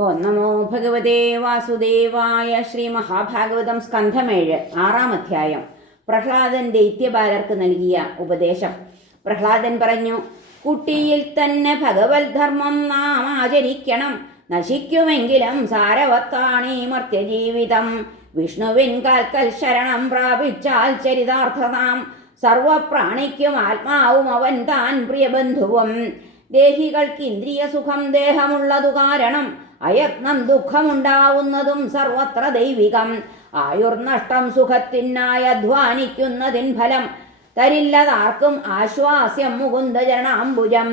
ഓ നമോ ഭഗവതേ വാസുദേവായ ശ്രീ മഹാഭാഗവതം സ്കന്ധമേഴ് ആറാം അധ്യായം. പ്രഹ്ലാദൻ ദൈത്യബാലർക്ക് നൽകിയ ഉപദേശം. പ്രഹ്ലാദൻ പറഞ്ഞു കുട്ടിയിൽ തന്നെ ഭഗവത് ധർമ്മം നാം ആചരിക്കണം. നശിക്കുമെങ്കിലും സാരവത്താണീ മർത്യജീവിതം. വിഷ്ണുവിൻ കാൽക്കൽ ശരണം പ്രാപിച്ചാൽ ചരിതാർത്ഥതാം സർവപ്രാണിക്കും ആത്മാവും അവൻ താൻ പ്രിയബന്ധുവും. ദേഹികൾക്ക് ഇന്ദ്രിയ സുഖം ദേഹമുള്ളതു കാരണം അയത്നം ദുഃഖമുണ്ടാവുന്നതും സർവത്ര ദൈവികം. ആയുർനഷ്ടം സുഖത്തിനായി അധ്വാനിക്കുന്നതിൻ ഫലം തരില്ലതാർക്കും ആശ്വാസ്യം മുകുന്ദജനാംബുജം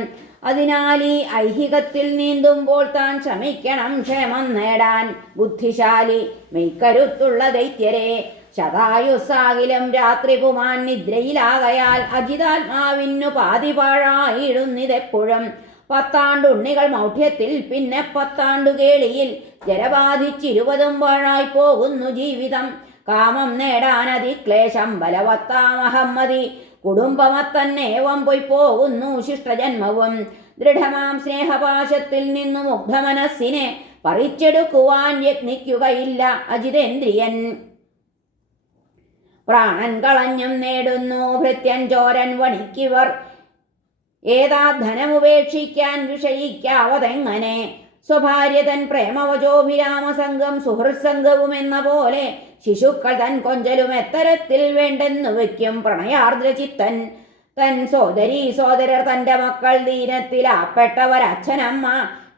അതിനാൽ ഈ ഐഹികത്തിൽ നീന്തുമ്പോൾ താൻ ശ്രമിക്കണം ക്ഷേമം നേടാൻ. ബുദ്ധിശാലി മെയ്ക്കരുത്തുള്ള ദൈത്യരെ ശതായുസ്സാകിലും രാത്രി പുമാൻ നിദ്രയിലാകയാൽ അജിതാത്മാവിനു പാതിപാഴായിടുന്നിതെപ്പോഴും. പത്താണ്ടുണ്ണികൾ മൗഢ്യത്തിൽ പിന്നെ പത്താണ്ടു കേളിയിൽ ജലബാധിച്ചിരുപതും പാഴായി പോകുന്നു ജീവിതം. കാമം നേടാൻ അതിക്ലേശം ബലവത്താമഹമ്മതി കുടുംബമത്തന്നേവം പോയി പോകുന്നു ശിഷ്ടജന്മവും. ദൃഢമാം സ്നേഹപാശത്തിൽ നിന്നു മുഗ്ധമനസ്സിനെ പറിച്ചെടുക്കുവാൻ യത്നിക്കുകയില്ല അജിതേന്ദ്രിയൻ. പ്രാണൻ കളഞ്ഞും നേടുന്നു ഭൃത്യൻ ചോരൻ വണിക്കിവർ. ഏതാ ധനമുപേക്ഷിക്കാൻ വിഷയിക്കാവതെങ്ങനെ? സ്വഭാര്യതൻ പ്രേമവചോഭിരാമസംഘം സുഹൃത്സംഘവും എന്ന പോലെ ശിശുക്കൾ തൻ കൊഞ്ചലും എത്തരത്തിൽ വേണ്ടെന്നു വയ്ക്കും പ്രണയാർദ്രചിത്തൻ. തൻ സോദരി സോദരർ തന്റെ മക്കൾ ദീനത്തിലാപ്പെട്ടവർ അച്ഛനമ്മ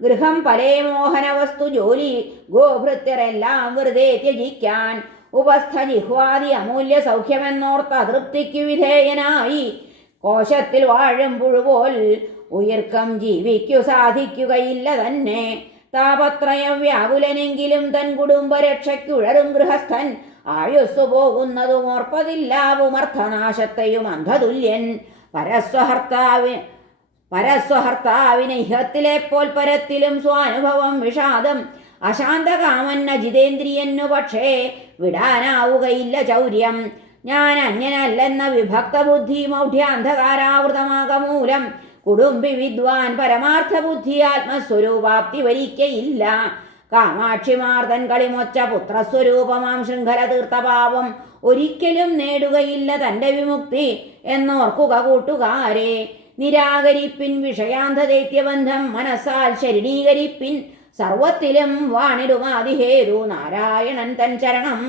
ഗൃഹം പലേ മോഹന വസ്തു ജോലി ഗോഭൃത്യരെല്ലാം വെറുതെ ത്യജിക്കാൻ. ഉപസ്ഥ ജിഹ്വാദി അമൂല്യ സൗഖ്യമെന്നോർത്ത അതൃപ്തിക്കു വിധേയനായി. കോശത്തിൽ വാഴും പുഴുപോൽ ഉയർക്കം ജീവിക്കു സാധിക്കുകയില്ല തന്നെ. താപത്രയം വ്യാകുലനെങ്കിലും തൻ കുടുംബരക്ഷയ്ക്കുഴറും ഗൃഹസ്ഥൻ. ആയുസ്സു പോകുന്നതും ഓർപ്പതില്ലാവുമർത്ഥനാശത്തെയും അന്ധതുല്യൻ. പരസ്വഹർത്താവി പരസ്വഹർത്താവിന് ഇഹത്തിലെ പോൽ പരത്തിലും സ്വാനുഭവം വിഷാദം. അശാന്തകാമൻ ജിതേന്ദ്രിയെന്നു പക്ഷേ വിടാനാവുകയില്ല ചൗര്യം. ഞാൻ അന്യനല്ലെന്ന വിഭക്ത ബുദ്ധി മൗഢ്യ മൗഢ്യാന്ധകാരാവൃതമാകമൂലം കുടുംബി വിദ്വാൻ പരമാർത്ഥ ബുദ്ധി ആത്മസ്വരൂപാപ്തി വരിക്കയില്ല. കാമാക്ഷിമാർദ്ദൻ കളിമൊച്ച പുത്രസ്വരൂപമാം ശൃംഖല തീർത്ഥഭാവം ഒരിക്കലും നേടുകയില്ല തന്റെ വിമുക്തി എന്നോർക്കുക കൂട്ടുകാരെ. നിരാകരിപ്പിൻ വിഷയാന്തദൈത്യബന്ധം മനസ്സാൽ ശരീരീകരിപ്പിൻ സർവത്തിലും വാണിരുമാതിഹേരു നാരായണൻ തൻ ചരണം.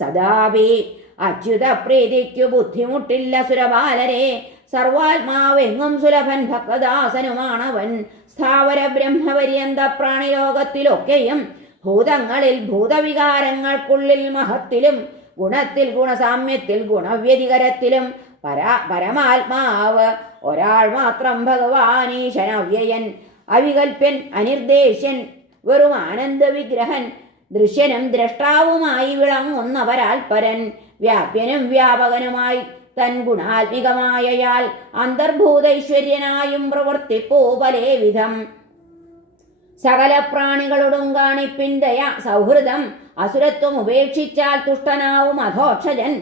സദാപി അച്യുത പ്രീതിക്കു ബുദ്ധിമുട്ടില്ല സുരബാലരെ. സർവാത്മാവെങ്ങും സുലഭൻ ഭക്തദാസനുമാണവൻ. സ്ഥാവര ബ്രഹ്മപര്യന്ത പ്രാണിലോകത്തിലൊക്കെയും ഭൂതങ്ങളിൽ ഭൂതവികാരങ്ങൾക്കുള്ളിൽ മഹത്തിലും ഗുണത്തിൽ ഗുണസാമ്യത്തിൽ ഗുണവ്യതികരത്തിലും പരാ പരമാത്മാവ് ഒരാൾ മാത്രം ഭഗവാനീശനവ്യയൻ അവികൽപ്യൻ അനിർദ്ദേശ്യൻ വെറും ആനന്ദ വിഗ്രഹൻ ദൃശ്യനും ദ്രഷ്ടാവുമായി വിളങ്ങുന്നവരാൽ പരൻ. വ്യാപ്യനും വ്യാപകനുമായി തൻ ഗുണാത്മികമായയാൽ അന്തർഭൂതൈശ്വര്യനായും പ്രവർത്തിപ്പോ പലേ വിധം സകല പ്രാണികളോടും കാണിപ്പിന്തയ സൗഹൃദം അസുരത്വം ഉപേക്ഷിച്ചാൽ തുഷ്ടനാവും അധോക്ഷജൻ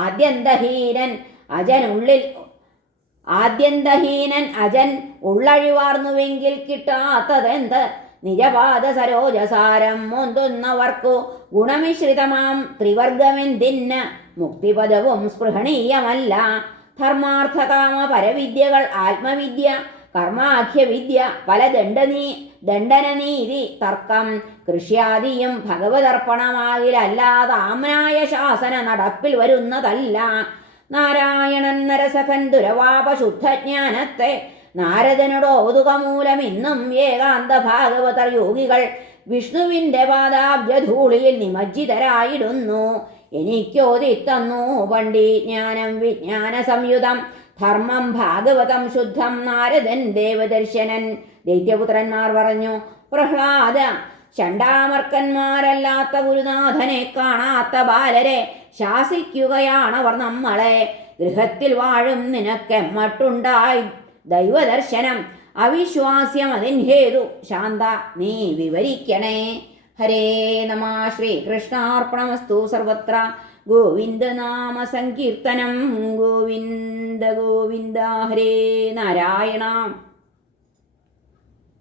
ആദ്യന്തഹീനൻ അജനുള്ളിൽ ആദ്യന്തഹീനൻ അജൻ ഉള്ളഴിവാർന്നുവെങ്കിൽ കിട്ടാത്തതെന്ത്? നിജപാദ സരോജസാരം മുന്തുന്നവർക്കു ഗുണമിശ്രിതമാം ത്രിവർഗമെന്തിന്? മുക്തിപദവും സ്പൃഹണീയമല്ല. ധർമാർത്ഥതാമ പരവിദ്യകൾ ആത്മവിദ്യ കർമാഖ്യവിദ്യ പല ദണ്ഡനീ ദണ്ഡനനീതി തർക്കം കൃഷ്യാദിയും ഭഗവതർപ്പണമാകിലല്ലാതെ ആമ്നായ ശാസന നടപ്പിൽ വരുന്നതല്ല. നാരായണൻ നരസഖൻ ദുരവാപ ശുദ്ധജ്ഞാനത്തെ നാരദനോട് ഔതുകമൂലം ഇന്നും ഏകാന്ത ഭാഗവതർ യോഗികൾ വിഷ്ണുവിന്റെ പാദാബ്ജധൂളിയിൽ നിമജ്ജിതരായിടുന്നു എനിക്കോതിത്തന്നു പണ്ഡി ജ്ഞാനം വിജ്ഞാന സംയുതം ധർമ്മം ഭാഗവതം ശുദ്ധം നാരദൻ ദേവദർശനൻ. ദൈത്യപുത്രന്മാർ പറഞ്ഞു പ്രഹ്ലാദ ചണ്ടാമർക്കന്മാരല്ലാത്ത ഗുരുനാഥനെ കാണാത്ത ബാലരെ ശാസിക്കുകയാണവർ നമ്മളെ. ഗൃഹത്തിൽ വാഴും നിനക്കെമ്മട്ടുണ്ടായി. ദൈവദർശനം അവിശ്വാസ്യം അതിൻ ഹേതു. ശാന്ത നീ വിവരിക്കണേ. ഹരേ നമ. ശ്രീകൃഷ്ണാർപ്പണമസ്തു സർവത്ര. ഗോവിന്ദനാമ സങ്കീർത്തനം ഗോവിന്ദ ഗോവിന്ദ. ഹരേ നാരായണ.